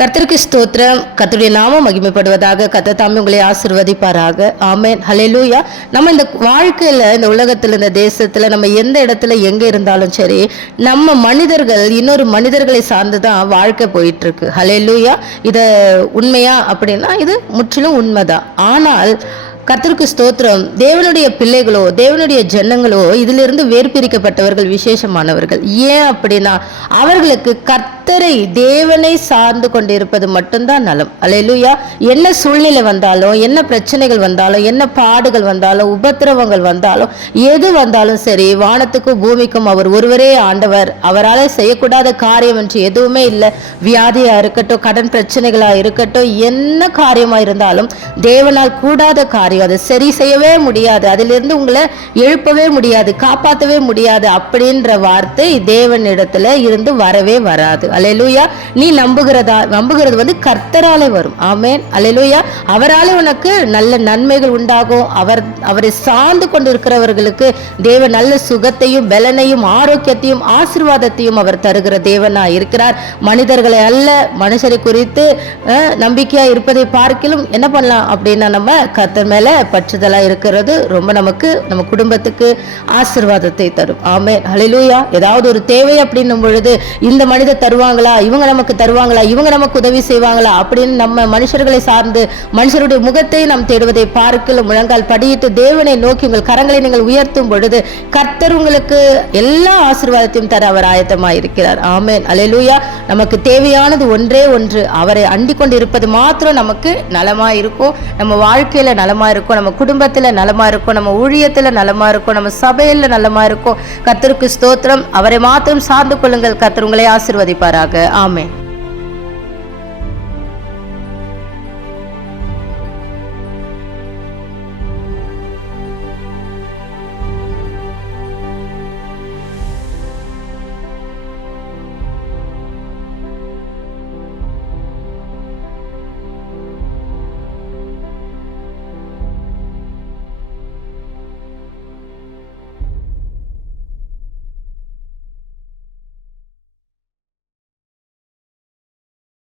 கர்த்தருக்கு ஸ்தோத்திரம். கர்த்தருடைய நாமம் மகிமைப்படுவதாக. கர்த்தர் தாமே உங்களை ஆசீர்வதிப்பாராக. ஆமென். ஹல்லேலூயா. நம்ம இந்த வாழ்க்கையில, இந்த உலகத்துல, இந்த தேசத்துல, நம்ம எந்த இடத்துல எங்க இருந்தாலும் சரி, நம்ம மனிதர்கள் இன்னொரு மனிதர்களை சார்ந்துதான் வாழ்க்கை போயிட்டு இருக்கு. ஹல்லேலூயா. இத உண்மையா அப்படின்னா இது முற்றிலும் உண்மைதான். ஆனால் கர்த்தருக்கு ஸ்தோத்திரம், தேவனுடைய பிள்ளைகளோ, தேவனுடைய ஜனங்களோ இதிலிருந்து வேர்பிரிக்கப்பட்டவர்கள், விசேஷமானவர்கள். ஏன் அப்படின்னா அவர்களுக்கு கர்த்தரை, தேவனை சார்ந்து கொண்டிருப்பது மட்டும்தான் நலம். அல்லேலூயா. என்ன சூழ்நிலை வந்தாலும், என்ன பிரச்சனைகள் வந்தாலும், என்ன பாடுகள் வந்தாலும், உபத்திரவங்கள் வந்தாலும், எது வந்தாலும் சரி, வானத்துக்கும் பூமிக்கும் அவர் ஒருவரே ஆண்டவர். அவரால் செய்யக்கூடாத காரியம் என்று எதுவுமே இல்லை. வியாதியா இருக்கட்டும், கடன் பிரச்சனைகளா இருக்கட்டும், என்ன காரியமா இருந்தாலும் தேவனால் கூடாத காரியம், அதை சரி செய்யவே முடியாது, அதிலிருந்து உங்களை எழுப்பவே முடியாது, காப்பாற்றவே முடியாது அப்படின்ற வார்த்தை தேவனிடத்துல இருந்து வரவே வராது. அல்லேலூயா. நீ நம்புகிறது வந்து கர்த்தராலே வரும். ஆமென். அல்லேலூயா. அவராலே உனக்கு நல்ல நன்மைகள் உண்டாகும். அவரை சார்ந்து கொண்டு இருக்கிறவர்களுக்கு தேவன் நல்ல சுகத்தையும் பலனையும் ஆரோக்கியத்தையும் ஆசீர்வாதத்தையும் அவர் தருகிற தேவனா இருக்கிறார். மனிதர்களை அல்ல, மனுஷரை குறித்து நம்பிக்கையா இருப்பதை பார்க்கிலும் என்ன பண்ணலாம் அப்படின்னா, நம்ம கர்த்தர் மேல பற்றுதலா இருக்கிறது ரொம்ப நமக்கு, நம்ம குடும்பத்துக்கு ஆசீர்வாதத்தை தரும். ஆமென். ஹல்லேலூயா. ஏதாவது ஒரு தேவை அப்படின்னும் பொழுது, இந்த மனிதர் தருவாங்களா, இவங்க நமக்கு தருவாங்களா, இவங்க நமக்கு உதவி செய்வாங்களா அப்படின்னு நம்ம மனுஷர்களை சார்ந்து மனுஷருடைய முகத்தை நாம் தேடுவதை பார்க்கல, முழங்கால் படியிட்டு தேவனை நோக்கி உங்கள் கரங்களை நீங்கள் உயர்த்தும் பொழுது கர்த்தர் உங்களுக்கு எல்லா ஆசீர்வாதத்தையும் தர அவர் ஆயத்தமாக இருக்கிறார். ஆமென். அல்லேலூயா. நமக்கு தேவையானது ஒன்றே ஒன்று, அவரை அண்டிக் கொண்டு இருப்பது மாத்திரம் நமக்கு நலமா இருக்கும். நம்ம வாழ்க்கையில நலமா இருக்கும், நம்ம குடும்பத்துல நலமா இருக்கும், நம்ம ஊழியத்துல நலமா இருக்கும், நம்ம சபையில நலமா இருக்கும். கர்த்தருக்கு ஸ்தோத்திரம். அவரை மாத்திரம் சார்ந்து கொள்ளுங்கள். கர்த்தர் உங்களை ஆசீர்வதிப்பாராக. ஆமென்.